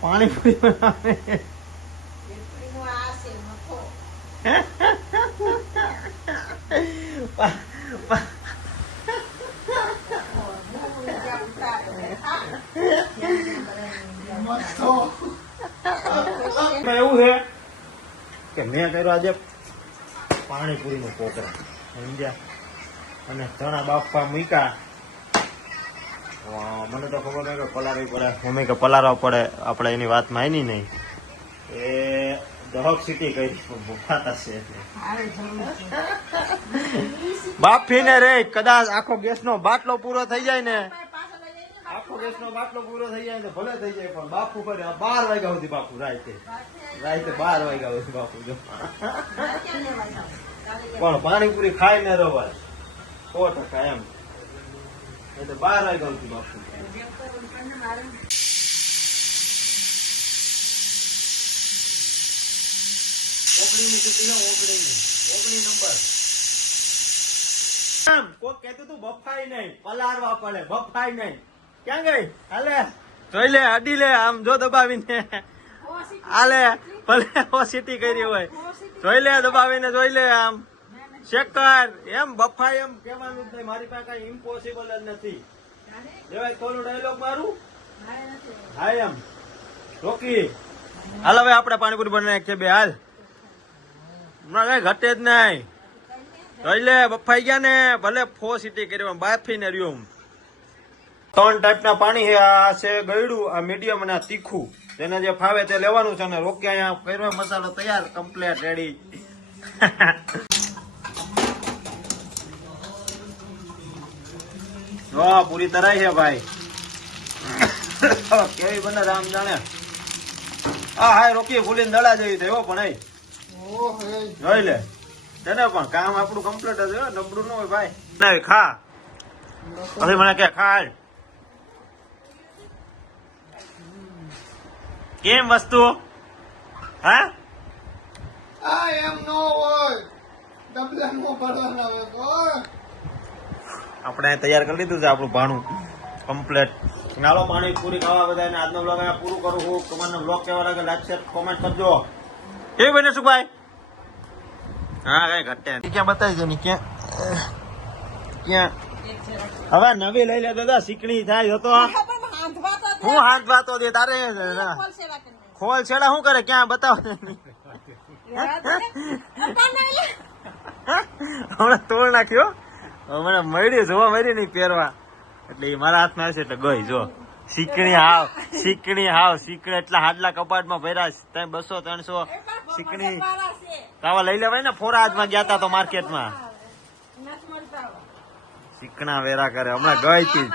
પાણીપુરી બનાવે એવું છે કે મેં કર્યો આજે પાણીપુરી નું કોકરા સમજ્યા અને ચણા બાફવા મૂક્યા. મને તો ખબર નહીં કે પલારવી પડે, મમ્મી કે પલારવા પડે, આપણે એની વાત માની નહીં. એ દહક સીટી કરી ભૂખાતા છે એટલે બાફીને રે કદાચ આખો ગેસનો બાટલો પૂરો થઈ જાય ને, આખો ગેસનો બાટલો પૂરો થઈ જાય તો ભલે થઈ જાય, પણ બાપુ કરે 12 વાગ્યા સુધી બાપુ રાતે 12 વાગ્યા સુધી બાપુ જો પણ પાણીપુરી ખાઈને રવાય 100% એમ. એટલે 12 વાગ્યા સુધી બાપુ ઓગણી નંબર કોઈ કહેતું તું બફાઈ નહીં, પલારવા પડે, બફાઈ નહીં. ક્યાં ગઈ? હાલે જોઈ લે, અડી લે આમ જો દબાવીને હાલે, ભલે સીટી કરી હોય જોઈ લે, દબાવીને જોઈ લે, આમ ચેક કર. એમ બફાઈ એમ કેવાનું જ નહીં, મારી પાસે કઈ ઇમ્પોસિબલ જ નથી. લેવાય થોડું ડાયલોગ મારું હા એમ રોકી. હાલ હવે આપણે પાણીપુરી બનાવી છે બે. હાલ હમણાં કઈ ઘટે જ નહીં. જોઈ લે બફાઈ ગયા ને, ભલે 4 સીટી કરી બાફીને રહ્યું. 3 ટાઈપના પાણી છે. આ છે ગળ્યું, આ મીડિયમ અને આ તીખું. જેને જે ફાવે તે લેવાનું છે. અને રોકી અહીંયા કર્યો મસાલો તૈયાર, કમ્પ્લીટ રેડી. વાહ પૂરી તરાઈ છે ભાઈ. કેવી બને રામ જાણે. હા હાય રોકી ભૂલીને દડા જઈ થયો પણ જોઈ લે તને પણ કામ આપણું કમ્પ્લીટ જ હોય, નબળું ન હોય ભાઈ. ના ખા પછી મને કે ખાડ કેમ વસ્તુ હા એમ નો હોય ડબલા નો ભરવાના હોય. આપણે તૈયાર કરી લીધું છે આપણું ભાણું કમ્પ્લીટ. ચાલો પાણી પૂરી ખાવા બધાને આજનો બ્લોગ અહીંયા પૂરું કરું છું. તમારો બ્લોગ કેવા લાગે લાઈક શેર કોમેન્ટ કરજો. કેવી બને શું ભાઈ? હા કઈ ઘટે ક્યાં બતાવી દો ને ક્યાં ક્યાં હવે નવી લઈ લે દાદા, શીકણી થાય હતો. હું હાથ વાતો દે તારે ખોલ છેડા શું કરે ક્યાં બતાવો. હમણાં તોડ નાખ્યો, મને મળી જોવા મળી નહીં પહેરવા એટલે એ મારા હાથમાં આવશે એટલે ગઈ જો શીકણી હાવ શીકણી એટલા હાડલા કપાટમાં ભર્યા 200-300 શીકણી. તાવા લઈ લેવાય ને, ફોરા હાથમાં ગયા તા તો માર્કેટમાં શીકણા વેરા કરે. હમણાં ગઈ હતી.